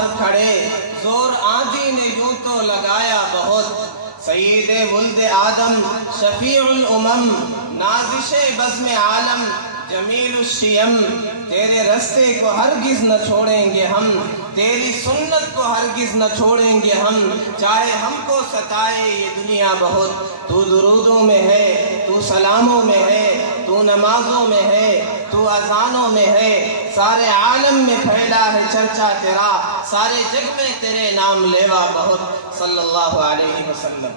پر کھڑے، زور آندھی نے یوں تو لگایا بہت، سید ولد آدم شفیع الامم، نازش بزم عالم جمیل الشیم، تیرے رستے کو ہرگز نہ چھوڑیں گے ہم، تیری سنت کو ہرگز نہ چھوڑیں گے ہم، چاہے ہم کو ستائے یہ دنیا بہت، تو درودوں میں ہے، تو سلاموں میں ہے، تو نمازوں میں ہے، تو اذانوں میں ہے، سارے عالم میں پھیلا ہے چرچا تیرا، سارے جگ میں تیرے نام لیوا بہت، صلی اللہ علیہ وسلم۔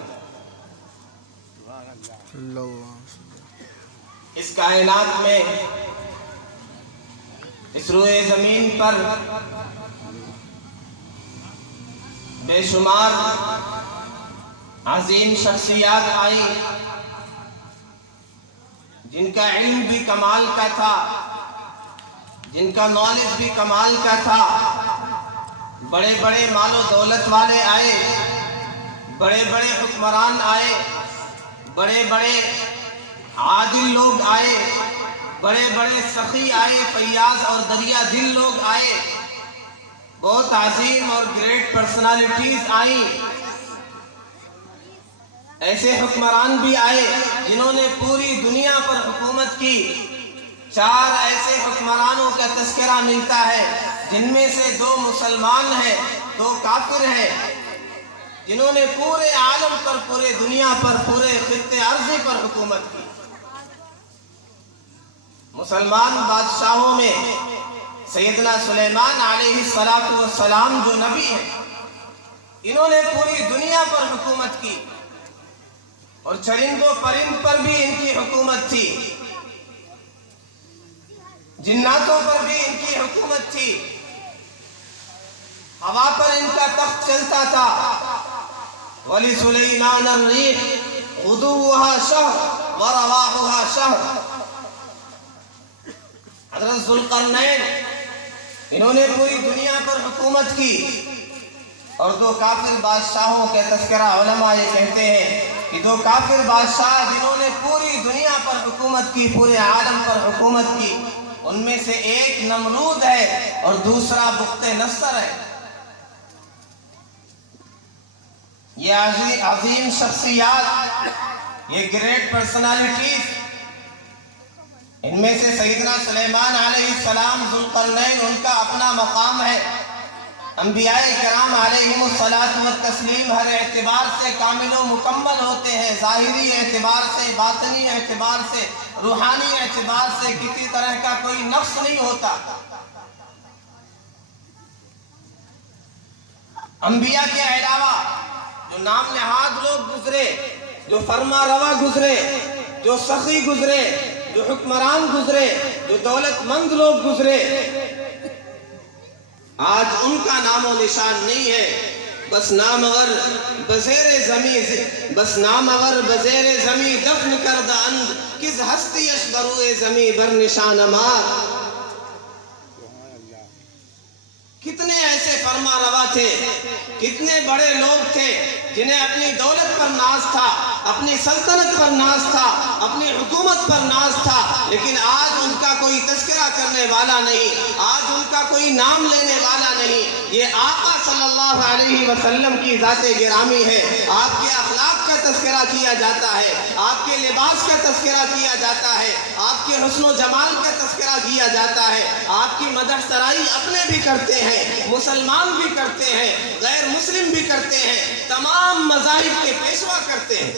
اس کائنات میں، اس روئے زمین پر بے شمار عظیم شخصیات آئی، جن کا علم بھی کمال کا تھا، جن کا نالج بھی کمال کا تھا، بڑے بڑے مال و دولت والے آئے، بڑے بڑے حکمران آئے، بڑے بڑے عادل لوگ آئے، بڑے بڑے سخی آئے، فیاض اور دریا دل لوگ آئے، بہت عظیم اور گریٹ پرسنالٹیز آئیں، ایسے حکمران بھی آئے جنہوں نے پوری دنیا پر حکومت کی۔ 4 ایسے حکمرانوں کا تذکرہ ملتا ہے جن میں سے 2 مسلمان ہیں، 2 کافر ہیں، جنہوں نے پورے عالم پر، پورے دنیا پر، پورے خطے ارضی پر حکومت کی۔ مسلمان بادشاہوں میں سیدنا سلیمان علیہ السلام جو نبی ہیں، انہوں نے پوری دنیا پر حکومت کی، اور چرند و پرند پر بھی ان کی حکومت تھی، جناتوں پر بھی ان کی حکومت تھی، ہوا پر ان کا تخت چلتا تھا۔ وَلِسُلَيْمَانَ الرِّيحُ غُدُوُّهَا شَهْرٌ وَرَوَاحُهَا شَهْرٌ۔ حضرت ذوالقرنین، انہوں نے پوری دنیا پر حکومت کی، اور 2 کافر بادشاہوں کا تذکرہ علماء یہ کہتے ہیں کہ 2 کافر بادشاہ جنہوں نے پوری دنیا پر حکومت کی، پورے عالم پر حکومت کی، ان میں سے ایک نمرود ہے اور دوسرا بخت نصر ہے۔ یہ عظیم شخصیات، یہ گریٹ پرسنالٹیز، ان میں سے سیدنا سلیمان علیہ السلام ذوالقرنین، ان کا اپنا مقام ہے۔ انبیاء کرام علیہم الصلاۃ والتسلیم ہر اعتبار سے کامل و مکمل ہوتے ہیں، ظاہری اعتبار سے، باطنی اعتبار سے، روحانی اعتبار سے کسی طرح کا کوئی نقص نہیں ہوتا۔ انبیاء کے علاوہ جو نام نہاد لوگ گزرے، جو فرما روا گزرے، جو سخی گزرے، جو حکمران گزرے، جو دولت مند لوگ گزرے، آج ان کا نام و نشان نہیں ہے، بس نامور بزیر زمیں دفن کردہ اند، کس ہستی اش بروئے زمیں بر نشان مار۔ کتنے ایسے فرما روا تھے، کتنے بڑے لوگ تھے جنہیں اپنی دولت پر ناز تھا، اپنی سلطنت پر ناز تھا، اپنی حکومت پر ناز تھا، لیکن آج ان کا کوئی تذکرہ کرنے والا نہیں، آج ان کا کوئی نام لینے والا نہیں۔ یہ آقا صلی اللہ علیہ وسلم کی ذات گرامی ہے، آپ کے اخلاق کا تذکرہ کیا جاتا ہے، آپ کے لباس کا تذکرہ کیا جاتا ہے، آپ کے حسن و جمال کا تذکرہ کیا جاتا ہے، آپ کی مدح سرائی اپنے بھی کرتے ہیں، مسلمان بھی کرتے ہیں، غیر مسلم بھی کرتے ہیں، تمام مذاہب کے پیشوا کرتے ہیں۔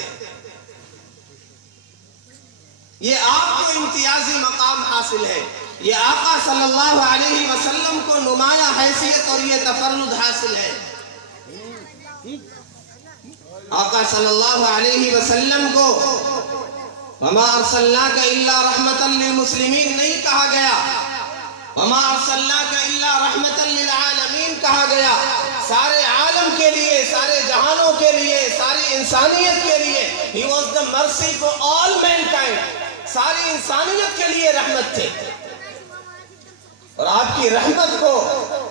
یہ آپ کو امتیازی مقام حاصل ہے، یہ آقا صلی اللہ علیہ وسلم کو نمایاں حیثیت اور یہ تفرد حاصل ہے۔ آقا صلی اللہ علیہ وسلم کو وَمَا أَرْسَلْنَاكَ إِلَّا رَحْمَةً لِّلْمُسْلِمِينَ نہیں کہا گیا، وَمَا أَرْسَلْنَاكَ إِلَّا رَحْمَةً لِّلْعَالَمِينَ کہا گیا، سارے عالم کے لیے، سارے جہانوں کے لیے، ساری انسانیت کے لیے۔ He was the mercy for all mankind، ساری انسانیت کے لیے رحمت تھے، اور آپ کی رحمت کو،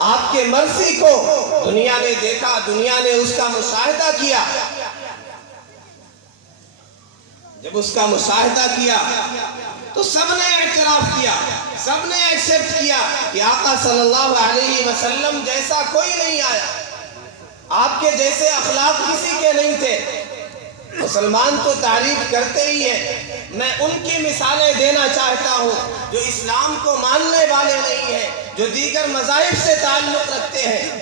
آپ کے مرسی کو دنیا نے دیکھا، دنیا نے اس کا مشاہدہ کیا۔ جب اس کا مشاہدہ کیا تو سب نے اعتراف کیا، سب نے ایکسپٹ کیا کہ آقا صلی اللہ علیہ وسلم جیسا کوئی نہیں آیا، آپ کے جیسے اخلاق کسی کے نہیں تھے۔ مسلمان تو تعریف کرتے ہی ہیں، میں ان کی مثالیں دینا چاہتا ہوں جو اسلام کو ماننے والے نہیں ہیں، جو دیگر مذاہب سے تعلق رکھتے ہیں۔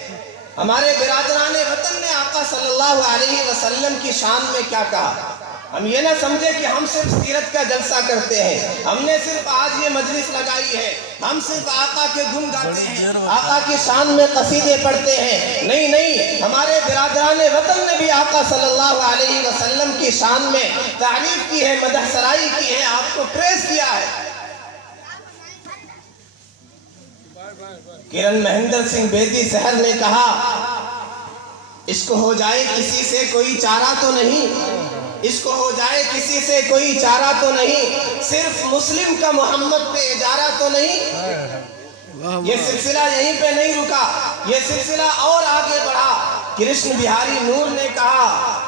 ہمارے برادران وطن نے آقا صلی اللہ علیہ وسلم کی شان میں کیا کہا؟ ہم یہ نہ سمجھے کہ ہم صرف سیرت کا جلسہ کرتے ہیں، ہم نے صرف آج یہ مجلس لگائی ہے، ہم صرف آقا کے گن گاتے ہیں، آقا کی شان میں قصیدے پڑھتے ہیں۔ نہیں نہیں، ہمارے برادران وطن نے بھی آقا صلی اللہ علیہ وسلم کی شان میں تعریف کی ہے، مدح سرائی کی ہے، آپ کو پریز کیا ہے۔ کرن مہندر سنگھ بیدی سحر نے کہا، عشق ہو جائے کسی سے کوئی چارہ تو نہیں، عشق ہو جائے کسی سے کوئی چارہ تو نہیں، صرف مسلم کا محمد پہ اجارہ تو نہیں۔ یہ سلسلہ یہیں پہ نہیں رکا، یہ سلسلہ اور آگے بڑھا۔ کرشن بہاری نور نے کہا،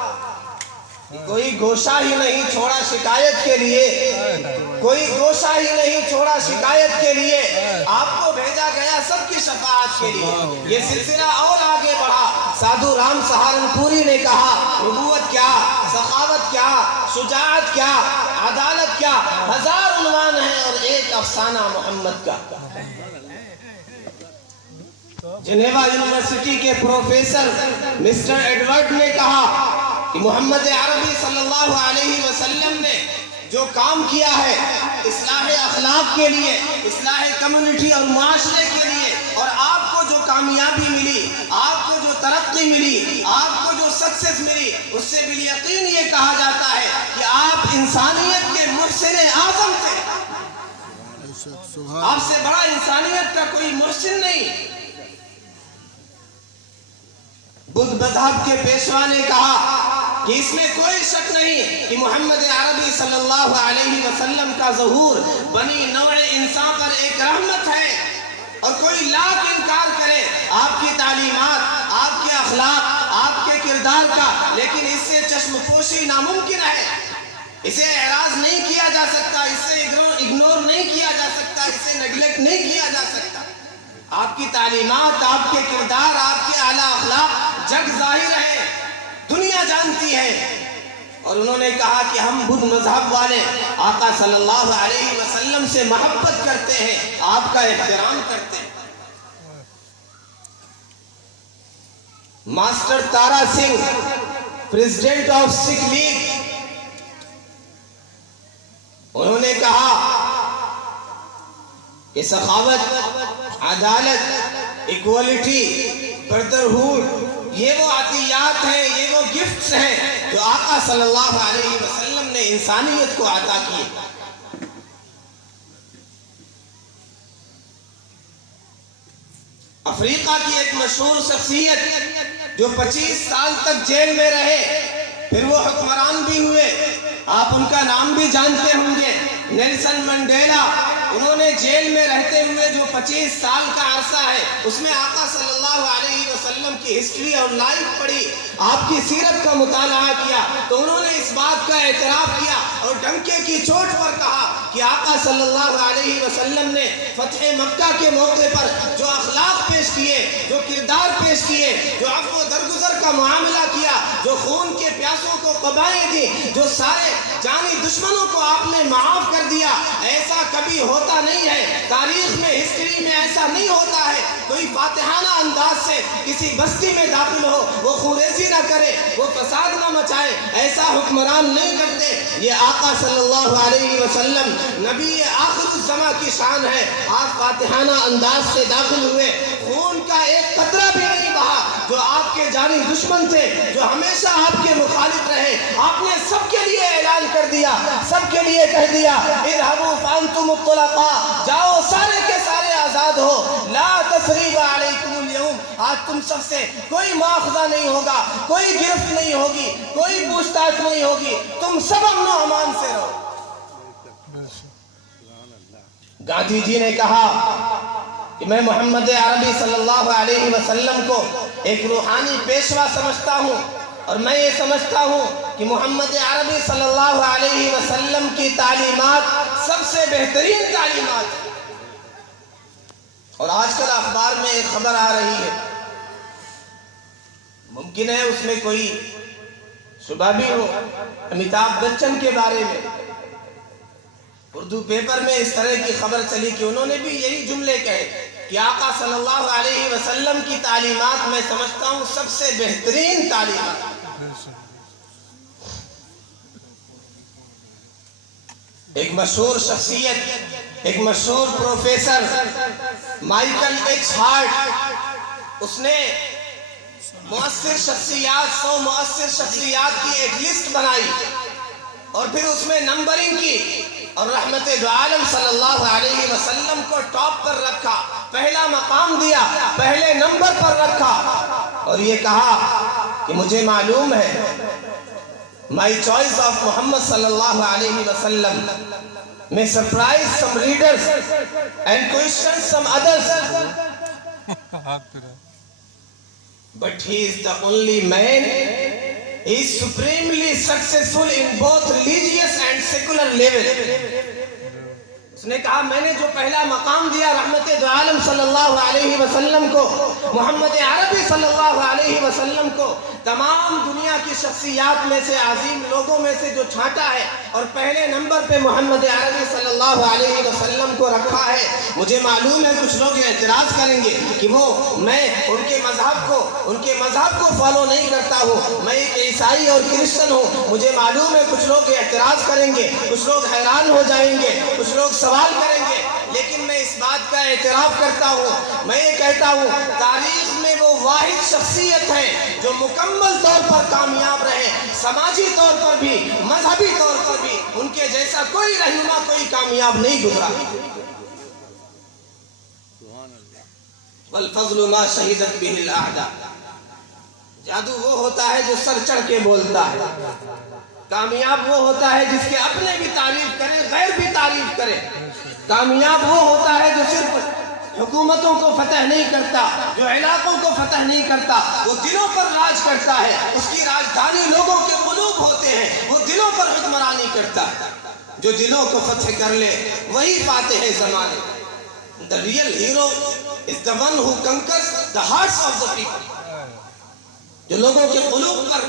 کوئی گوشہ ہی نہیں چھوڑا شکایت کے لیے، کوئی گوشہ ہی نہیں چھوڑا شکایت کے لیے، آپ کو بھیجا گیا سب کی شفاعت کے لیے۔ یہ سلسلہ اور آگے بڑھا۔ سادھو رام سہارنپوری نے کہا، نبوت کیا، سخاوت کیا، شجاعت کیا، عدالت کیا، ہزار عنوان ہیں اور ایک افسانہ محمد کا۔ جنیوا یونیورسٹی کے پروفیسر مسٹر ایڈورڈ نے کہا کہ محمد عربی صلی اللہ علیہ وسلم نے جو کام کیا ہے اصلاح اخلاق کے لیے، اصلاح کمیونٹی اور معاشرے کے لیے، اور آپ کو جو کامیابی ملی، آپ کو جو ترقی ملی، آپ کو جو سکسس ملی، اس سے بالیقین یہ کہا جاتا ہے کہ آپ انسانیت کے محسن اعظم تھے۔ آپ سے بڑا انسانیت کا کوئی محسن نہیں۔ بدھ مذہب کے پیشوا نے کہا کہ اس میں کوئی شک نہیں کہ محمد عربی صلی اللہ علیہ وسلم کا ظہور بنی نوع انسان پر ایک رحمت ہے، اور کوئی لاکھ انکار کرے آپ کی تعلیمات، آپ کے اخلاق، آپ کے کردار کا، لیکن اس سے چشم پوشی ناممکن ہے، اسے اعراض نہیں کیا جا سکتا، اسے اگنور نہیں کیا جا سکتا، اسے نیگلیکٹ نہیں کیا جا سکتا۔ آپ کی تعلیمات، آپ کے کردار، آپ کے اعلیٰ اخلاق جگ ظاہر ہے، دنیا جانتی ہے۔ اور انہوں نے کہا کہ ہم بدھ مذہب والے آقا صلی اللہ علیہ وسلم سے محبت کرتے ہیں، آپ کا احترام کرتے ہیں۔ Master Tara Singh, president of Sikh League, انہوں نے کہا کہ سخاوت، عدالت، ایکوالٹی، بردرہوڈ، یہ وہ عطیات ہیں، یہ وہ گفٹس ہیں جو آقا صلی اللہ علیہ وسلم نے انسانیت کو عطا کیے۔ افریقہ کی ایک مشہور شخصیت جو 25 سال تک جیل میں رہے، پھر وہ حکمران بھی ہوئے، آپ ان کا نام بھی جانتے ہوں گے، نیلسن منڈیلا۔ انہوں نے جیل میں رہتے ہوئے جو 25 سال کا عرصہ ہے، اس میں آقا صلی اللہ علیہ وسلم کی ہسٹری اور لائف پڑھی، آپ کی سیرت کا مطالعہ کیا، تو انہوں نے اس بات کا اعتراف کیا اور ڈنکے کی چوٹ پر کہا کہ آقا صلی اللہ علیہ وسلم نے فتح مکہ کے موقع پر جو اخلاق پیش کیے، جو کردار پیش کیے، جو عفو و درگزر کا معاملہ کیا، جو خون کے پیاسوں کو قبائیں دی، جو سارے جانی دشمنوں کو آپ نے معاف کر دیا، ایسا کبھی ہوتا نہیں ہے، تاریخ میں، ہسٹری میں ایسا نہیں ہوتا ہے۔ کوئی فاتحانہ انداز سے کسی بستی میں داخل ہو، وہ خوریزی نہ کرے، وہ فساد نہ مچائے، ایسا حکمران نہیں کرتے۔ یہ آقا صلی اللہ علیہ وسلم نبی آخر الزماں کی شان ہے۔ آپ فاتحانہ انداز سے داخل ہوئے، خون کا ایک قطرہ بھی نہیں بہا۔ جو آپ کے جانی دشمن تھے، جو ہمیشہ آپ کے مخالف رہے، آپ نے سب کے لیے اعلان کر دیا، سب کے لیے کہہ دیا، اذهبوا فانتم الطلقاء، جاؤ سارے کے سارے آزاد ہو، لا تثریب علیکم اليوم، آج تم سب سے کوئی مواخذہ نہیں ہوگا، کوئی گرفت نہیں ہوگی، کوئی پوچھ تاچھ نہیں ہوگی، تم سب امن و امان سے رہو۔ گاندھی جی نے کہا کہ میں محمد عربی صلی اللہ علیہ وسلم کو ایک روحانی پیشوا سمجھتا ہوں، اور میں یہ سمجھتا ہوں کہ محمد عربی صلی اللہ علیہ وسلم کی تعلیمات سب سے بہترین تعلیمات. اور آج کل اخبار میں ایک خبر آ رہی ہے، ممکن ہے اس میں کوئی شبہ بھی ہو، امیتابھ بچن کے بارے میں اردو پیپر میں اس طرح کی خبر چلی کہ انہوں نے بھی یہی جملے کہے کہ آقا صلی اللہ علیہ وسلم کی تعلیمات میں سمجھتا ہوں سب سے بہترین تعلیمات. ایک مشہور شخصیت، ایک مشہور پروفیسر مائیکل ایچ ہارٹ، اس نے مؤثر شخصیات، 100 مؤثر شخصیات کی ایک لسٹ بنائی اور پھر اس میں نمبرنگ کی اور رحمت دو عالم صلی اللہ علیہ وسلم کو ٹاپ پر رکھا، پہلا مقام دیا، پہلے نمبر پر رکھا اور یہ کہا کہ مجھے معلوم ہے my choice of Muhammad sallallahu alayhi wa sallam may surprise some readers and question some others, but he is the only man, he is supremely successful in both religious and secular level. اس نے کہا میں نے جو پہلا مقام دیا رحمت دو عالم صلی اللہ علیہ وسلم کو، محمد عربی صلی اللہ علیہ وسلم کو، تمام دنیا کی شخصیات میں سے، عظیم لوگوں میں سے جو چھانٹا ہے اور پہلے نمبر پہ محمد عربی صلی اللہ علیہ وسلم کو رکھا ہے. مجھے معلوم ہے کچھ لوگ اعتراض کریں گے کہ وہ میں ان کے مذہب کو فالو نہیں کرتا ہوں، میں ایک عیسائی اور کرسچن ہوں. مجھے معلوم ہے کچھ لوگ اعتراض کریں گے، کچھ لوگ حیران ہو جائیں گے، کچھ لوگ سوال کریں گے، لیکن میں اس بات کا اعتراف کرتا ہوں، میں یہ کہتا ہوں تاریخ میں وہ واحد شخصیت ہے جو مکمل طور پر کامیاب رہے، سماجی طور پر بھی، مذہبی طور پر بھی. ان کے جیسا کوئی رہنما، کوئی کامیاب نہیں گزرا. والفضل ما شہدت به الاعداء. جادو وہ ہوتا ہے جو سر چڑھ کے بولتا ہے، کامیاب وہ ہوتا ہے جس کے اپنے بھی تعریف کرے، غیر بھی تعریف کرے. کامیاب وہ ہوتا ہے جو صرف حکومتوں کو فتح نہیں کرتا، جو علاقوں کو فتح نہیں کرتا، وہ دلوں پر راج کرتا ہے. اس کی راجدھانی لوگوں کے قلوب ہوتے ہیں، وہ دلوں پر حکمرانی کرتا ہے. جو دلوں کو فتح کر لے وہی فاتح زمانے. The real hero is the one who conquers the hearts of the people. جو لوگوں کے قلوب پر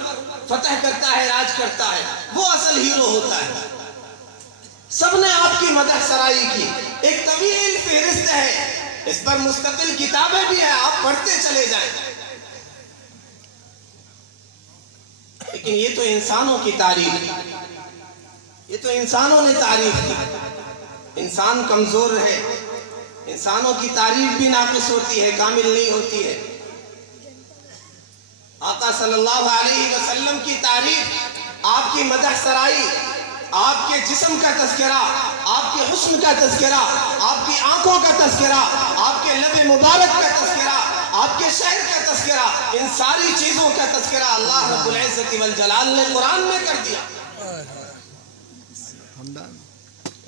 فتح کرتا ہے، راج کرتا ہے، وہ اصل ہیرو ہوتا ہے. سب نے آپ کی مدح سرائی کی، ایک طویل فہرست ہے، اس پر مستقل کتابیں بھی ہیں، آپ پڑھتے چلے جائیں. لیکن یہ تو انسانوں کی تعریف، یہ تو انسانوں نے تعریف کی. انسان کمزور ہے، انسانوں کی تعریف بھی ناقص ہوتی ہے، کامل نہیں ہوتی ہے. آقا صلی اللہ علیہ وسلم کی تعریف، آپ کی مدح سرائی، آپ کے جسم کا تذکرہ، آپ کے حسن کا تذکرہ، آپ کی آنکھوں کا تذکرہ، آپ کے لب مبارک کا تذکرہ، آپ کے شہر کا تذکرہ، ان ساری چیزوں کا تذکرہ اللہ رب العزت والجلال نے قرآن میں کر دیا.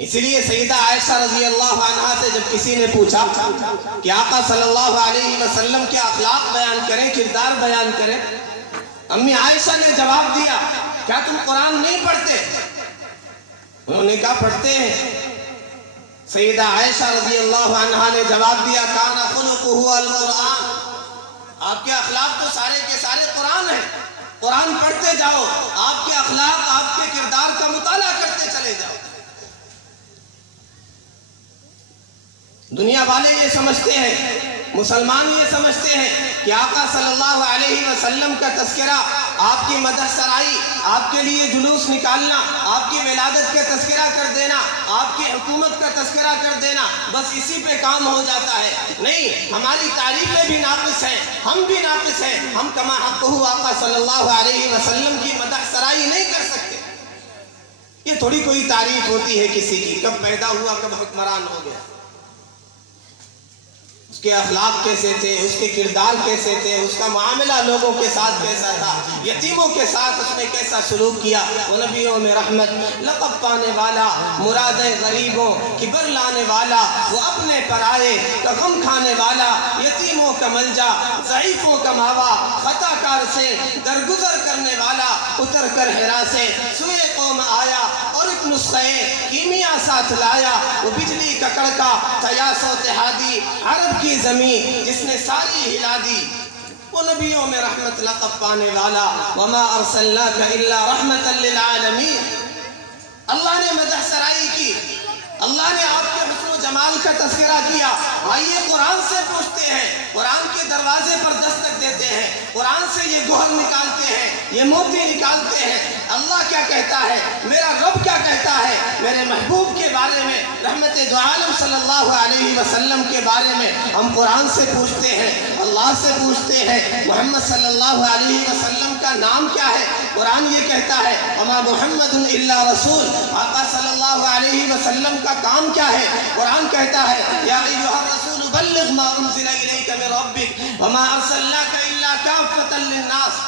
اس لیے سیدہ عائشہ رضی اللہ عنہا سے جب کسی نے پوچھا کہ آقا صلی اللہ علیہ وسلم کے اخلاق بیان کریں، کردار بیان کریں، امی عائشہ نے جواب دیا کیا تم قرآن نہیں پڑھتے؟ انہوں نے کہا پڑھتے ہیں. سیدہ عائشہ رضی اللہ عنہا نے جواب دیا کان خلقہ القرآن. آپ کے اخلاق تو سارے کے سارے قرآن ہیں، قرآن پڑھتے جاؤ، آپ کے اخلاق، آپ کے کردار کا مطالعہ کرتے چلے جاؤ. دنیا والے یہ سمجھتے ہیں، مسلمان یہ سمجھتے ہیں کہ آقا صلی اللہ علیہ وسلم کا تذکرہ، آپ کی مدح سرائی، آپ کے لیے جلوس نکالنا، آپ کی ولادت کا تذکرہ کر دینا، آپ کی حکومت کا تذکرہ کر دینا، بس اسی پہ کام ہو جاتا ہے. نہیں، ہماری تعریفیں بھی ناقص ہیں، ہم بھی ناقص ہیں. ہم کما حقہ آقا صلی اللہ علیہ وسلم کی مدح سرائی نہیں کر سکتے. یہ تھوڑی کوئی تعریف ہوتی ہے کسی کی، کب پیدا ہوا، کب حکمران ہو گیا. اس کے اخلاق کیسے تھے، اس کے کردار کیسے تھے، اس کا معاملہ لوگوں کے ساتھ کیسا تھا، یتیموں کے ساتھ اس نے کیسا سلوک کیا. وہ نبیوں میں رحمت، لقب پانے والا، مرادیں غریبوں کی بر لانے والا، وہ اپنے پرائے کا غم کھانے والا، یتیموں کا ملجا، ضعیفوں کا ماوا، خطا کا سرکار سے درگزر کرنے والا اتر کر حرا سے سوئے قوم آیا اور ایک نسخہ کیمیا ساتھ لایا، وہ بجلی کا کڑکا تھا صوت ہادی، عرب کی زمین جس نے ساری ہلا دی، وہ نبیوں میں رحمت لقب پانے والا، وما ارسلناک الا رحمتا للعالمین۔ اللہ نے مدح سرائی کی، اللہ نے آپ کے حسن و جمال کا تذکرہ کیا۔ آئیے قرآن سے پوچھتے ہیں، قرآن کے دروازے پر دستک دیتے ہیں، قرآن سے یہ گوہر نکالتے ہیں، یہ موتی نکالتے ہیں۔ اللہ کیا کہتا ہے، میرا رب کیا کہتا ہے میرے محبوب کے بارے میں، رحمت دو عالم صلی اللہ علیہ وسلم کے بارے میں؟ ہم قرآن سے پوچھتے ہیں، اللہ سے پوچھتے ہیں، محمد صلی اللہ علیہ وسلم کا نام کیا ہے؟ قرآن یہ کہتا ہے وما محمد الا رسول، آقا صلی اللہ علیہ وسلم کا کام کیا ہے؟ قرآن کہتا ہے یا ایھا الرسول بلغ ما انزل الیک من ربک وما ارسلناک الا کافۃ للناس۔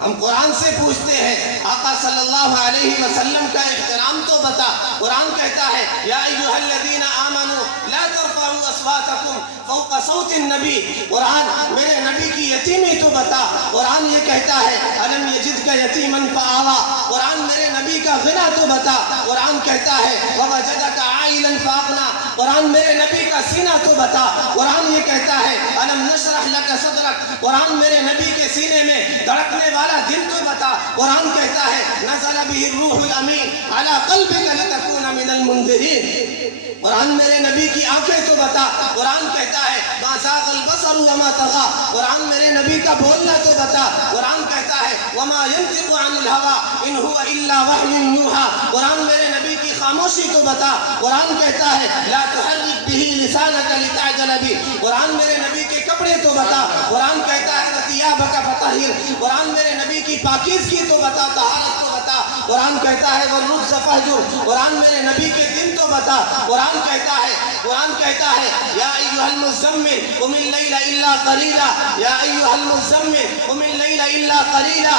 ہم قرآن سے پوچھتے ہیں آقا صلی اللہ علیہ وسلم کا احترام تو بتا۔ قرآن کہتا ہے یا ایھا الذین آمنوا لا ترفعوا اصواتکم فوق صوت النبی، قرآن میرے نبی کی یتیمی تو بتا۔ قرآن یہ کہتا ہے الم یجدک یتیما فآویٰ، قرآن میرے نبی کا غنا تو بتا۔ قرآن کہتا ہے ووجدک عائلا فاغنیٰ، قرآن میرے نبی کا سینہ تو بتا۔ قرآن یہ کہتا ہے الم نشرح لک صدرک، قرآن میرے نبی کے سینے میں دھڑکنے والا دل تو بتا۔ قرآن کہتا ہے نزل به الروح الامین علی قلبک لتکون من المنذرین، قرآن میرے نبی کی آنکھیں تو بتا۔ قرآن کہتا ہے ما زاغ البصر وما طغیٰ، قرآن میرے نبی کا بولنا تو بتا۔ قرآن کہتا ہے وما ينطق عن الهوى ان هو الا وحی یوحیٰ، قرآن میرے نبی کی خاموشی تو بتا۔ قرآن کہتا ہے لا تحرک به لسانک لتعجل به، قرآن میرے نبی کے کپڑے تو بتا۔ قرآن کہتا ہے وثیابک فطہر، قرآن میرے نبی کی پاکیزگی تو بتا، طہارت تو بتا۔ قرآن کہتا ہے والرجز فاہجر، قرآن میرے نبی کے دن تو بتا۔ قرآن کہتا ہے یا ایھا المزمل قم اللیل الا قلیلا، یا ایھا المزمل قم اللیل الا قلیلا،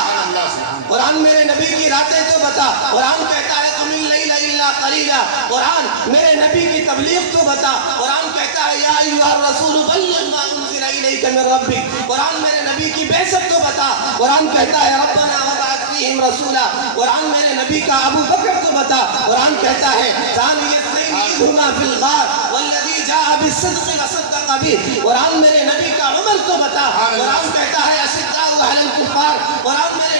قرآن میرے نبی کی راتیں تو بتا۔ قرآن کہتا ہے قم اللیل الا قلیلا، قرآن میرے نبی کی تبلیغ تو بتا۔ قرآن کہتا ہے یا ایھا الرسول بلغ ما انزل الیک من ربک، قرآن میرے نبی کی بعثت تو بتا۔ قرآن کہتا ہے ربنا وابعث فیہم رسولا، قرآن میرے نبی کا ابو بکر تو بتا۔ قرآن کہتا ہے ثانی اثنین اذ ہما فی الغار والذی جاء بالصدق وصدق بہ، قرآن میرے نبی کا عمر تو بتا۔ قرآن کہتا ہے اشداء علی الکفار، قرآن میرے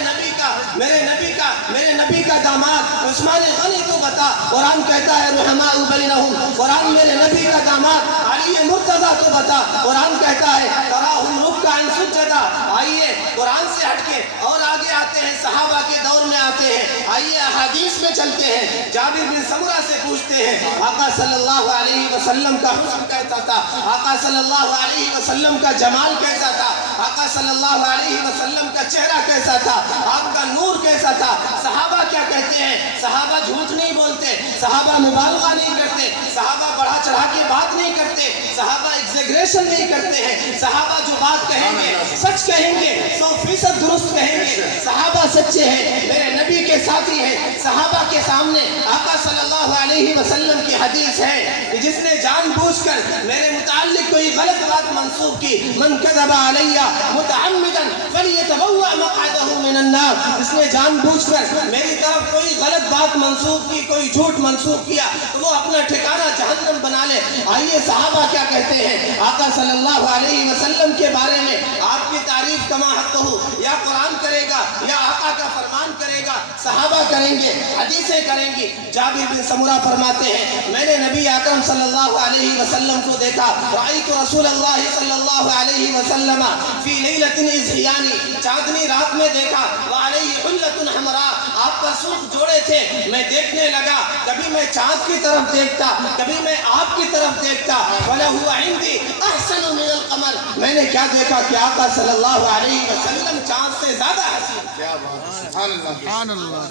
نبی کا داماد عثمان غنی تو بتا۔ قرآن کہتا ہے رحماء بینہم، قرآن میرے نبی کا داماد علی مرتضیٰ تو بتا۔ قرآن کہتا ہے تراہم رکعا سجدا، آئیے قرآن سے ہٹ کے اور آگے آتے ہیں، صحابہ کے دور میں آتے ہیں، آئیے احادیث میں چلتے ہیں۔ جابر بن سمرہ سے پوچھتے ہیں آقا صلی اللہ علیہ وسلم کا حسن کیسا تھا، آقا صلی اللہ علیہ وسلم کا جمال کیسا تھا، آقا صلی اللہ علیہ وسلم کا چہرہ کیسا تھا، آپ کا نور کیسا تھا۔ صحابہ کیا کہتے ہیں؟ صحابہ جھوٹ نہیں بولتے، صحابہ مبالغہ نہیں کرتے، صحابہ بڑھا چڑھا کے بات نہیں کرتے، صحابہ ایگزیگریشن نہیں کرتے ہیں، صحابہ جو بات کہیں گے سچ کہیں گے، 100% درست کہیں گے۔ صحابہ سچے ہیں، میرے نبی کے ساتھی ہیں۔ صحابہ کے سامنے آقا صلی اللہ علیہ وسلم کی حدیث ہے کہ جس نے جان بوجھ کر میرے متعلق کوئی غلط بات منسوب کی، من کذب علی متعمدا فلیتبوأ مقعدہ من النار، جس نے جان بوجھ کر میری طرف کوئی غلط بات منسوب کی، کوئی جھوٹ منسوب کیا تو وہ اپنا ٹھکانہ جہنم بنا لے۔ آئیے صحابہ کیا کہتے ہیں آقا صلی اللہ علیہ وسلم کے بارے میں؟ آپ کی تعریف کما حق ہو، یا قرآن کرے گا یا آقا کا فرمان کرے گا، صحابہ کریں گے، حدیثیں کریں گی۔ جابر بن سمرہ فرماتے ہیں میں نے نبی اکرم صلی اللہ علیہ وسلم کو دیکھا، رأیت رسول اللہ صلی اللہ علیہ وسلم فی لیلۃ اضحیانی، چاندنی رات میں دیکھا، وعلیہ حلۃ حمراء، آپ پر سرخ جوڑے تھے۔ میں دیکھنے لگا، کبھی میں چاند کی طرف دیکھتا، کبھی میں آپ کی طرف دیکھتا، وَلَهُ عِنْدِي أَحْسَنُ مِنَ الْقَمَرِ، میں نے کیا دیکھا کہ آقا صلی اللہ علیہ وسلم چاند سے زیادہ حسین۔ کیا بات ہے، سبحان اللہ،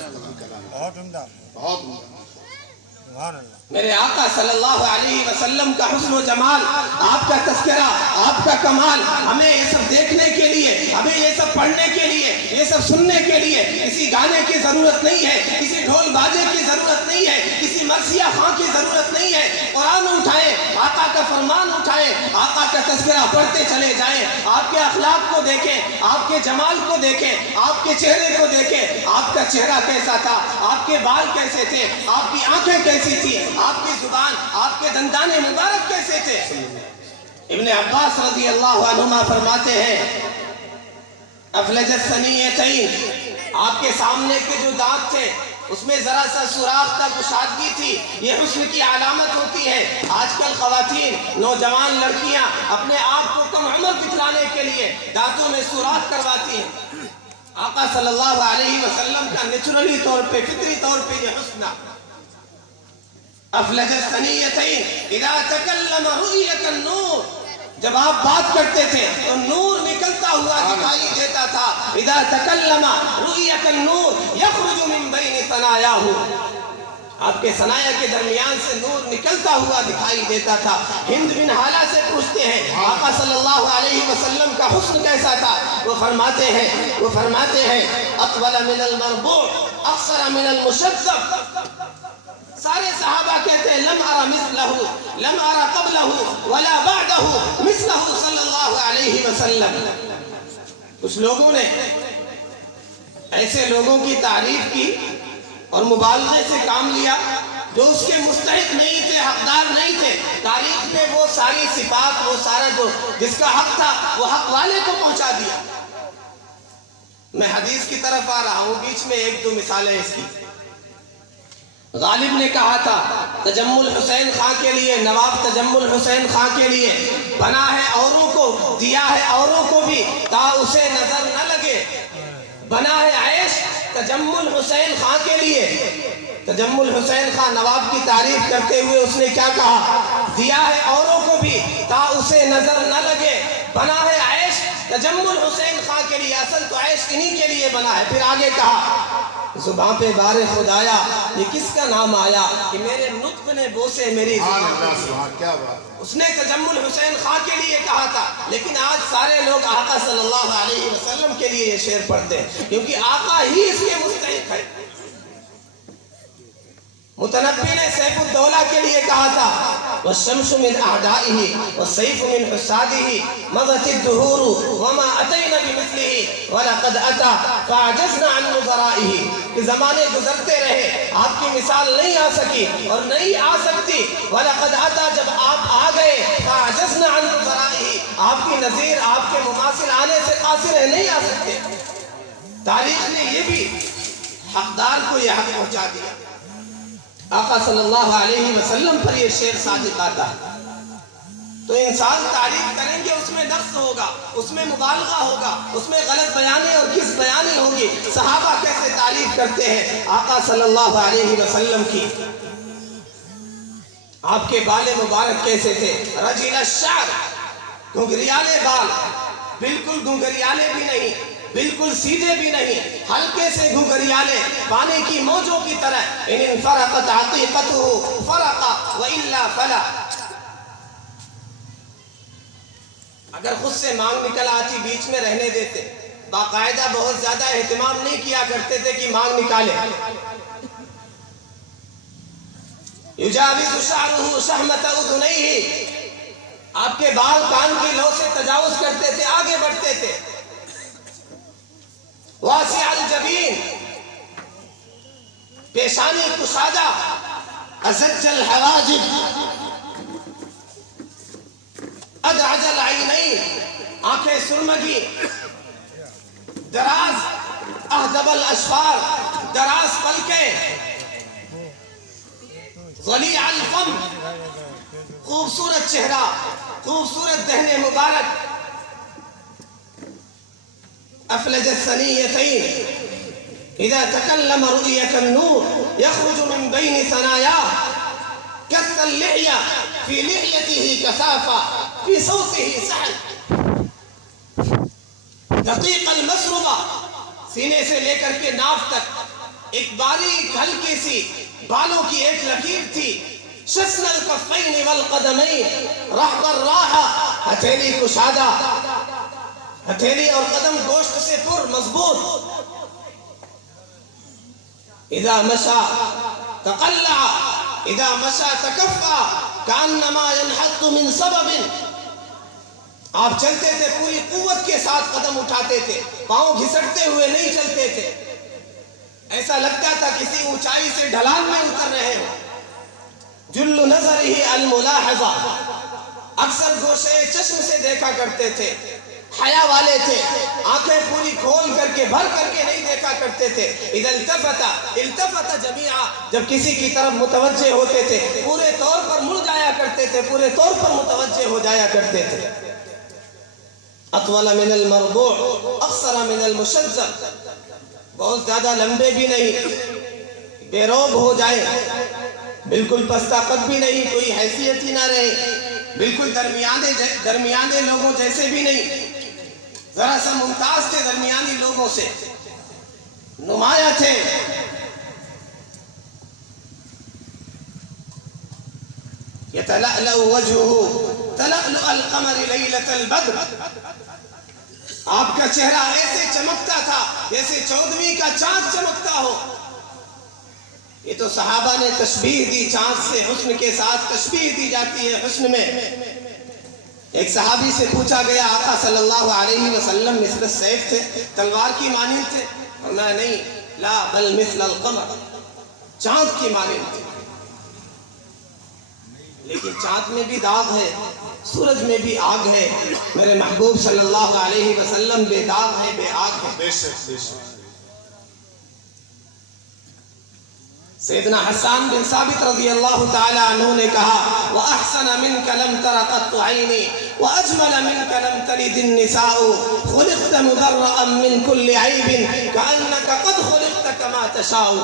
بہت عمدہ، بہت عمدہ، سبحان اللہ۔ میرے آقا صلی اللہ علیہ وسلم کا حسن و جمال، آپ کا تذکرہ، آپ کا کمال، ہمیں یہ سب دیکھنے کے لیے، ہمیں یہ سب پڑھنے کے لیے، یہ سب صرف سننے کے لیے کسی گانے کی ضرورت نہیں ہے، کسی ڈھول باجے کی ضرورت نہیں ہے، کسی مرثیہ خواں کی ضرورت نہیں ہے۔ قرآن اٹھائیں، آقا کا فرمان اٹھائیں، آقا کا تذکرہ پڑھتے چلے جائیں، آپ کے اخلاق کو دیکھیں، آپ کے جمال کو دیکھیں، آپ کے چہرے کو دیکھیں، آپ کا چہرہ کیسا تھا، آپ کے بال کیسے تھے، آپ کی آنکھیں کیسی تھی، آپ کی زبان، آپ کے دندان مبارک کیسے تھے۔ ابن عباس رضی اللہ عنہما فرماتے ہیں افلج الثنیتین، آپ کے سامنے کے جو دانت تھے اس میں ذرا سا سوراخ کا کشادگی تھی، یہ حسن کی علامت ہوتی ہے۔ آج کل خواتین، نوجوان لڑکیاں اپنے آپ کو کم عمر دکھلانے کے لیے دانتوں میں سوراخ کرواتی ہیں۔ آقا صلی اللہ علیہ وسلم کا نیچرلی طور پہ، فطری طور پہ یہ حسن، افلج الثنیتین اذا تکلم رؤیک النور، جب آپ بات کرتے تھے تو نور نکلتا ہوا دکھائی دیتا تھا۔ اذا تکلم رؤیک النور یخرج من بین ثنایاہ، آپ کے ثنایا کے درمیان سے نور نکلتا ہوا دکھائی دیتا تھا۔ ہند بن حالہ سے پوچھتے ہیں آقا صلی اللہ علیہ وسلم کا حسن کیسا تھا؟ وہ فرماتے ہیں اطول من المربوع اقصر من المشذب۔ سارے صحابہ کہتے ہیں لم ارى مثلہ، لم ارى قبلہ ولا بعدہ مثلہ صلی اللہ علیہ وسلم۔ کچھ لوگوں نے ایسے لوگوں کی تعریف کی اور مبالغے سے کام لیا جو اس کے مستحق نہیں تھے، حقدار نہیں تھے۔ تعریف میں وہ ساری صفات، وہ سارا جو جس کا حق تھا وہ حق والے کو پہنچا دیا۔ میں حدیث کی طرف آ رہا ہوں، بیچ میں ایک دو مثالیں اس کی۔ غالب نے کہا تھا تجمل حسین خان کے لیے، نواب تجمل حسین خان کے لیے بنا ہے اوروں کو، دیا ہے اوروں کو بھی تا اسے نظر نہ لگے۔ بنا ہے عیش تجمل حسین خان کے لیے۔ تجمل حسین خان نواب کی تعریف کرتے ہوئے اس نے کیا کہا؟ دیا ہے اوروں کو بھی تا اسے نظر نہ لگے۔ بنا ہے عیش تجمل حسین خان کے لیے، اصل تو عیش انہی کے لیے بنا ہے۔ پھر آگے کہا زباں پہ بار خدایا، یہ کس کا نام آیا کہ میرے نطق نے بوسے میری زبان۔ اس نے تجمل حسین خان کے لیے کہا تھا، لیکن آج سارے لوگ آقا صلی اللہ علیہ وسلم کے لیے یہ شعر پڑھتے ہیں، کیونکہ آقا ہی اس کے مستحق ہے۔ متنبی نے سیف الدولہ کے لیے کہا تھا والشمس من اعدائه والسيف من حساده مضت الدهور وما اتينا بمثله ولقد اتى فعجزنا عن نظرائه، کہ زمانے گزرتے رہے، آپ کی مثال نہیں آ سکی اور نہیں آ سکتی۔ ولقد اتى، جب آپ آ گئے، فعجزنا عن نظرائه، آپ کی نظیر، آپ کے مماثل آنے سے قاصر ہے، نہیں آ سکتے۔ تاریخ نے یہ بھی حقدار کو یہ حق پہنچا دیا۔ آقا صلی اللہ علیہ وسلم پر یہ شعر صادق آتا ہے تو انسان تعریف کریں گے، اس میں نقص ہوگا، اس میں مبالغہ ہوگا، اس میں غلط بیانی اور کس بیانی ہوگی۔ صحابہ کیسے تعریف کرتے ہیں آقا صلی اللہ علیہ وسلم کی؟ آپ کے بال مبارک کیسے تھے؟ رجل الشعر، گھنگریالے بال، بالکل گھنگریالے بھی نہیں، بالکل سیدھے بھی نہیں، ہلکے سے گھنگریالے، پانی کی موجوں کی طرح۔ ان انفرقت عقیقتہ فرق والا فلا، اگر خود سے مانگ نکل آتی بیچ میں رہنے دیتے۔ باقاعدہ بہت زیادہ اہتمام نہیں کیا کرتے تھے کہ مانگ نکالے۔ یجاوز شعرہ شہمۃ اذنیہ، آپ کے بال کان کی لو سے تجاوز کرتے تھے، آگے بڑھتے تھے۔ واسع الجبین، پیشانی کشادہ، ازج الحواجب، ادعج العینین، آنکھیں سرمگی، دراز اہدب الاشفار، دراز پلکیں، ضلیع الفم، خوبصورت چہرہ، خوبصورت دہن مبارک۔ افلج الثنیتین اذا تکلم رؤیک النور یخرج من بین ثنایاہ کث اللحیہ فی لحیتہ کثافہ فی صوتہ سحل، دقیق المسربہ، سینے سے لے کر کے ناف تک ایک باریک ہلکی سی بالوں کی ایک لکیر تھی۔ شسن الکفین والقدمین رحب الراحہ، ہتھیلی کشادہ، ہتھیلی اور قدم گوشت سے پر مضبوط. اذا مشى تقلع اذا مشى تكفى كأنما ينحط من سبب. آپ چلتے تھے پوری قوت کے ساتھ قدم اٹھاتے تھے, پاؤں گھسٹتے ہوئے نہیں چلتے تھے, ایسا لگتا تھا کسی اونچائی سے ڈھلان میں اتر رہے ہو. جل نظرہ الملاحظہ, اکثر گوشے چشم سے دیکھا کرتے تھے, حیا والے تھے, آنکھیں پوری کھول کر کے بھر کر کے نہیں دیکھا کرتے تھے. اذا التفت جميعا, جب کسی کی طرف متوجہ ہوتے تھے پورے طور پر مڑ جایا کرتے تھے, پورے طور پر متوجہ ہو جایا کرتے تھے. اطول من المربوع اقصر من المشذب, بہت زیادہ لمبے بھی نہیں, بے روب ہو جائے, بالکل پستہ قد بھی نہیں, کوئی حیثیت ہی نہ رہے, بالکل درمیانے لوگوں جیسے بھی نہیں, ذرا سا ممتاز تھے درمیانی لوگوں سے, نمایاں تھے. يتلألأ وجهه تلألؤ القمر ليلة البدر, آپ کا چہرہ ایسے چمکتا تھا جیسے 14ویں کا چاند چمکتا ہو. یہ تو صحابہ نے تشبیہ دی, چاند سے حسن کے ساتھ تشبیہ دی جاتی ہے حسن میں. ایک صحابی سے پوچھا گیا آقا صلی اللہ علیہ وسلم مثل السیف تھے, تلوار کی مانند تھے؟ فرمایا نہیں, لا بل مثل القمر, چاند کی مانند تھے. لیکن چاند میں بھی داغ ہے, سورج میں بھی آگ ہے, میرے محبوب صلی اللہ علیہ وسلم بے داغ ہے, بے آگ ہے. سیدنا حسان بن ثابت رضی اللہ تعالی عنہ نے کہا وَأَحْسَنَ مِنْكَ لَمْ تَرَ قَطُّ عَيْنِي وَأَجْمَلَ مِنْكَ لَمْ تَلِدِ النِّسَاءُ خُلِقْتَ مُبَرَّأً مِنْ كُلِّ عَيْبٍ كَأَنَّكَ قَدْ خُلِقْتَ كَمَا تَشَاءُ.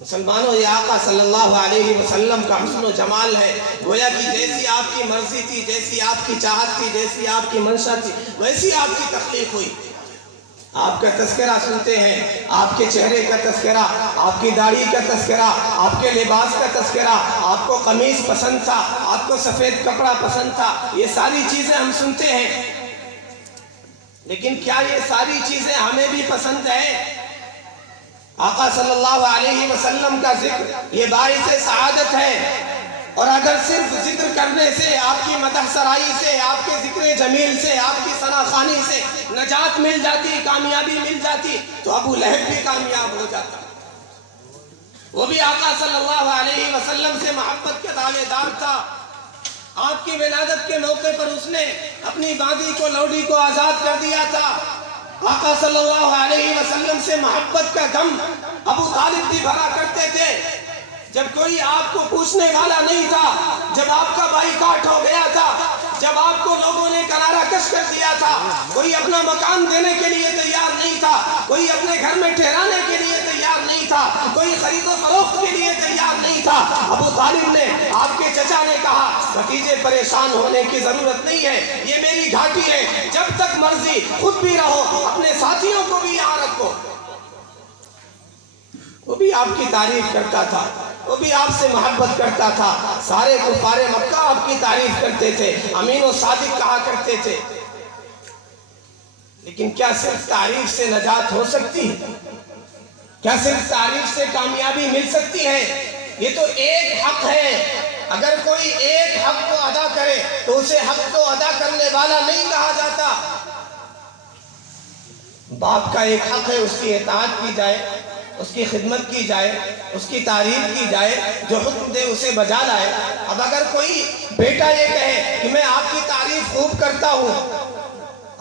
مسلمانوں, یہ آقا صلی اللہ علیہ وسلم کا حسن و جمال ہے. گویا کہ جیسی آپ کی مرضی تھی, جیسی آپ کی چاہت تھی, جیسی آپ کی منشا تھی, ویسی آپ کی تخلیق ہوئی. آپ کا تذکرہ سنتے ہیں, آپ کے چہرے کا تذکرہ, آپ کی داڑھی کا تذکرہ, آپ کے لباس کا تذکرہ, آپ کو قمیص پسند تھا, آپ کو سفید کپڑا پسند تھا, یہ ساری چیزیں ہم سنتے ہیں. لیکن کیا یہ ساری چیزیں ہمیں بھی پسند ہیں؟ آقا صلی اللہ علیہ وسلم کا ذکر یہ باعث سعادت ہے, اور اگر صرف ذکر کرنے سے, آپ کی مدح سرائی سے, آپ کے ذکر جمیل سے, آپ کی ثنا خوانی سے نجات مل جاتی, کامیابی مل جاتی, تو ابو لہب بھی کامیاب ہو جاتا. وہ بھی آقا صلی اللہ علیہ وسلم سے محبت کا دعوے دار تھا. آپ کی ولادت کے موقع پر اس نے اپنی باندی کو, لوڈی کو آزاد کر دیا تھا. آقا صلی اللہ علیہ وسلم سے محبت کا دم ابو طالب بھی بھرا کرتے تھے. جب کوئی آپ کو پوچھنے والا نہیں تھا, جب آپ کا بائیکاٹ ہو گیا تھا, جب آپ کو لوگوں نے کنارہ کش کر دیا تھا, کوئی اپنا مکان دینے کے لیے تیار نہیں تھا, کوئی اپنے گھر میں ٹھہرانے کے لیے تیار نہیں تھا, کوئی خرید و فروخت کے لیے تیار نہیں تھا, ابو طالب نے, آپ کے چچا نے کہا بھتیجے پریشان ہونے کی ضرورت نہیں ہے, یہ میری گھاٹی ہے, جب تک مرضی خود بھی رہو, اپنے ساتھیوں کو بھی یہاں رکھو. وہ بھی آپ کی تعریف کرتا تھا, وہ بھی آپ سے محبت کرتا تھا. سارے کفار مکہ آپ کی تعریف کرتے تھے, امین و صادق کہا کرتے تھے. لیکن کیا صرف تعریف سے نجات ہو سکتی ہے؟ کیا صرف تعریف سے کامیابی مل سکتی ہے؟ یہ تو ایک حق ہے. اگر کوئی ایک حق کو ادا کرے تو اسے حق کو ادا کرنے والا نہیں کہا جاتا. باپ کا ایک حق ہے, اس کی اطاعت کی جائے, اس کی خدمت کی جائے, اس کی تعریف کی جائے, جو حکم دے اسے بجا لائے. اب اگر کوئی بیٹا یہ کہے کہ میں آپ کی تعریف خوب کرتا ہوں,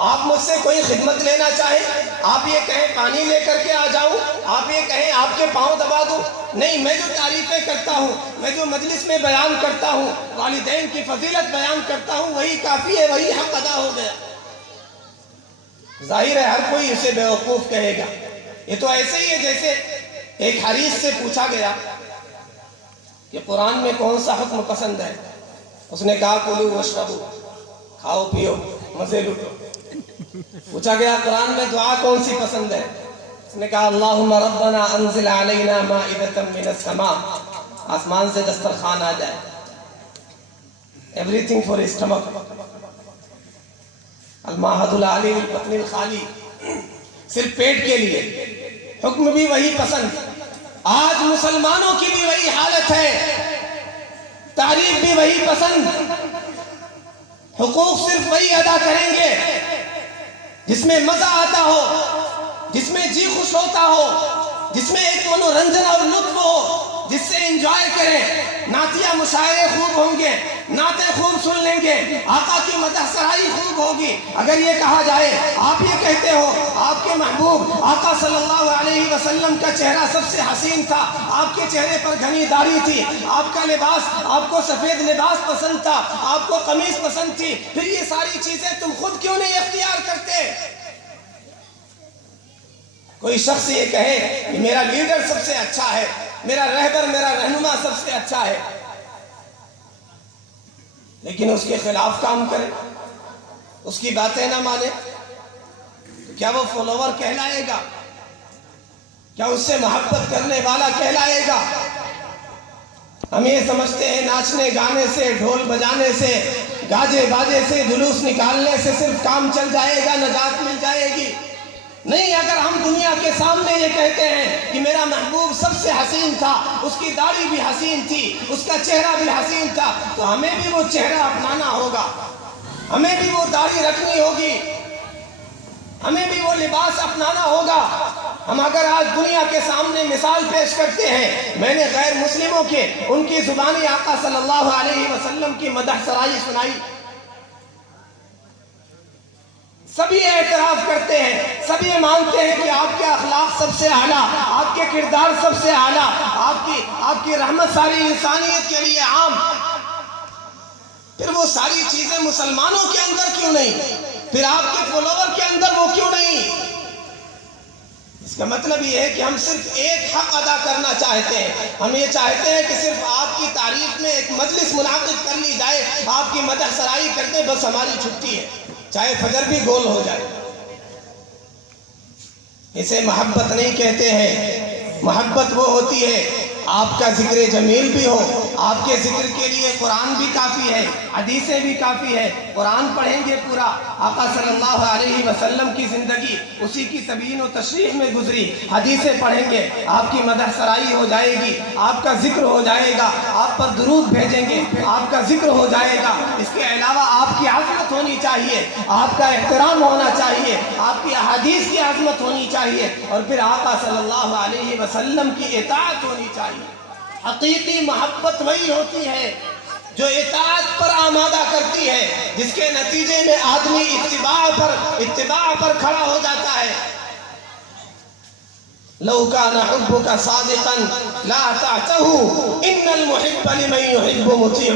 آپ مجھ سے کوئی خدمت لینا چاہے, آپ یہ کہیں پانی لے کر کے آ جاؤں, آپ یہ کہیں آپ کے پاؤں دبا دوں, نہیں, میں جو تعریفیں کرتا ہوں, میں جو مجلس میں بیان کرتا ہوں, والدین کی فضیلت بیان کرتا ہوں, وہی کافی ہے, وہی حق ادا ہو گیا. ظاہر ہے ہر کوئی اسے بیوقوف کہے گا. یہ تو ایسے ہی ہے جیسے ایک حریث سے پوچھا گیا کہ قرآن میں کون سا حکم پسند ہے. اس نے کہا کلو واشربو, کھاؤ پیو مزے لوٹو. پوچھا گیا قرآن میں دعا کون سی پسند ہے. اس نے کہا اللہم ربنا انزل علینا مائدۃ من السماء, آسمان سے دسترخوان آ جائے, ایوری تھنگ فار اسٹمک. الماحد العلی البطن الخالی، صرف پیٹ کے لیے، حکم بھی وہی پسند۔ آج مسلمانوں کی بھی وہی حالت ہے، تعریف بھی وہی پسند، حقوق صرف وہی ادا کریں گے جس میں مزہ آتا ہو، جس میں جی خوش ہوتا ہو، جس میں ایک منورنجن اور لطف ہو، جس سے انجوائے کریں۔ نعتیہ مشاعرے خوب ہوں گے، نعتیں خوب سن لیں گے، آقا کی مدح سرائی خوب ہوگی۔ اگر یہ کہا جائے آپ یہ کہتے ہو آپ کے محبوب آقا صلی اللہ علیہ وسلم کا چہرہ سب سے حسین تھا، آپ کے چہرے پر گھنی داڑھی تھی، آپ کا لباس، آپ کو سفید لباس پسند تھا، آپ کو قمیص پسند تھی، پھر یہ ساری چیزیں تم خود کیوں نہیں اختیار کرتے؟ کوئی شخص یہ کہے کہ میرا لیڈر سب سے اچھا ہے، میرا رہبر، میرا رہنما سب سے اچھا ہے، لیکن اس کے خلاف کام کرے، اس کی باتیں نہ مانے، تو کیا وہ فالوور کہلائے گا؟ کیا اس سے محبت کرنے والا کہلائے گا؟ ہم یہ سمجھتے ہیں ناچنے گانے سے، ڈھول بجانے سے، گاجے باجے سے، جلوس نکالنے سے صرف کام چل جائے گا، نجات مل جائے گی۔ نہیں، اگر ہم دنیا کے سامنے یہ کہتے ہیں کہ میرا محبوب سب سے حسین تھا، اس کی داڑھی بھی حسین تھی، اس کا چہرہ بھی حسین تھا، تو ہمیں بھی وہ چہرہ اپنانا ہوگا، ہمیں بھی وہ داڑھی رکھنی ہوگی، ہمیں بھی وہ لباس اپنانا ہوگا۔ ہم اگر آج دنیا کے سامنے مثال پیش کرتے ہیں، میں نے غیر مسلموں کے ان کی زبانی آقا صلی اللہ علیہ وسلم کی مدح سرائی سنائی، سبھی اعتراف کرتے ہیں، سبھی مانتے ہیں کہ آپ کے اخلاق سب سے اعلیٰ، آپ کے کردار سب سے اعلیٰ، آپ کی رحمت ساری انسانیت کے لیے عام۔ پھر وہ ساری چیزیں مسلمانوں کے اندر کیوں نہیں؟ پھر آپ کے فالوور کے اندر وہ کیوں نہیں؟ اس کا مطلب یہ ہے کہ ہم صرف ایک حق ادا کرنا چاہتے ہیں، ہم یہ چاہتے ہیں کہ صرف آپ کی تعریف میں ایک مجلس منعقد کر لی جائے، آپ کی مدح سرائی کرتے بس ہماری چھٹی ہے، چاہے فجر بھی گول ہو جائے۔ اسے محبت نہیں کہتے ہیں۔ محبت وہ ہوتی ہے آپ کا ذکر جمیل بھی ہو، آپ کے ذکر کے لیے قرآن بھی کافی ہے، حدیثیں بھی کافی ہے، قرآن پڑھیں گے پورا، آقا صلی اللہ علیہ وسلم کی زندگی اسی کی تبیین و تشریح میں گزری، حدیثیں پڑھیں گے، آپ کی مدح سرائی ہو جائے گی، آپ کا ذکر ہو جائے گا، آپ پر درود بھیجیں گے، آپ کا ذکر ہو جائے گا۔ اس کے علاوہ آپ کی عظمت ہونی چاہیے، آپ کا احترام ہونا چاہیے، آپ کی احادیث کی عظمت ہونی چاہیے، اور پھر آقا صلی اللہ علیہ وسلم کی اطاعت ہونی چاہیے۔ حقیقی محبت وہی ہوتی ہے جو اطاعت پر آمادہ کرتی ہے، جس کے نتیجے میں آدمی اتباع پر کھڑا ہو جاتا ہے۔ لو كان حبك صادقا لا اطعته ان المحب لمن يحب مطيع۔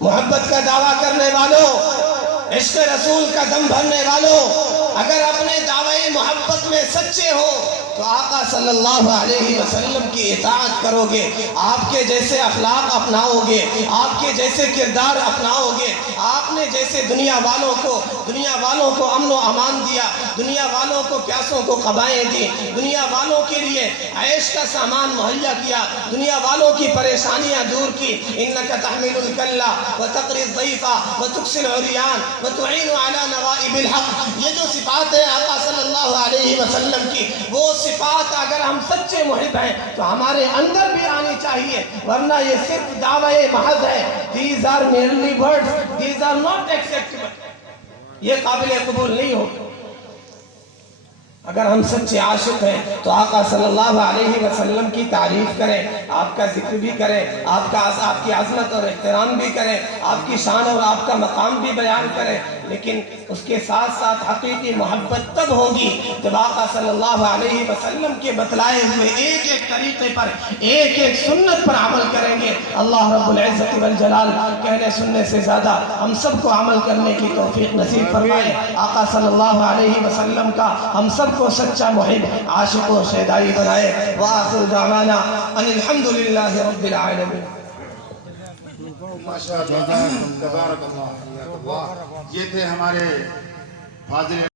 محبت کا دعویٰ کرنے والوں، عشق رسول کا دم بھرنے والوں، اگر اپنے دعوے محبت میں سچے ہو تو آقا صلی اللہ علیہ وسلم کی اطاعت کرو گے، آپ کے جیسے اخلاق اپناؤ گے، آپ کے جیسے کردار اپناؤ گے۔ آپ نے جیسے دنیا والوں کو امن و امان دیا، دنیا والوں کو پیاسوں کو قبائیں دی، دنیا والوں کے لیے عیش کا سامان مہیا کیا، دنیا والوں کی پریشانیاں دور کی۔ انک تحمل الکلہ وتقری الضیف وتکسی العریان وتعین علی نوائب الحق، یہ جو صفات ہیں آقا صلی اللہ علیہ وسلم کی، وہ صفات اگر ہم سچے محب ہیں تو ہمارے اندر بھی آنی چاہیے، ورنہ یہ صرف دعوے محض ہے۔ These are merely words, these are not acceptable، یہ قابل قبول نہیں ہوگا۔ اگر ہم سچے عاشق ہیں تو آقا صلی اللہ علیہ وسلم کی تعریف کریں، آپ کا ذکر بھی کریں، آپ کی عظمت اور احترام بھی کریں، آپ کی شان اور آپ کا مقام بھی بیان کریں، لیکن اس کے ساتھ ساتھ حقیقی محبت تب ہوگی جب آقا صلی اللہ علیہ وسلم کے بتلائے ہوئے ایک ایک طریقے پر، ایک ایک سنت پر عمل کریں گے۔ اللہ رب العزت والجلال کہنے سننے سے زیادہ ہم سب کو عمل کرنے کی توفیق نصیب فرمائے۔ آقا صلی اللہ علیہ وسلم کا ہم سب کو سچا محب، عاشق و شیدائی بنائے۔ وآخر دعوانا ان الحمدللہ رب العالمین۔ ماشاءاللہ، تبارک اللہ۔ یہ تھے ہمارے فاضل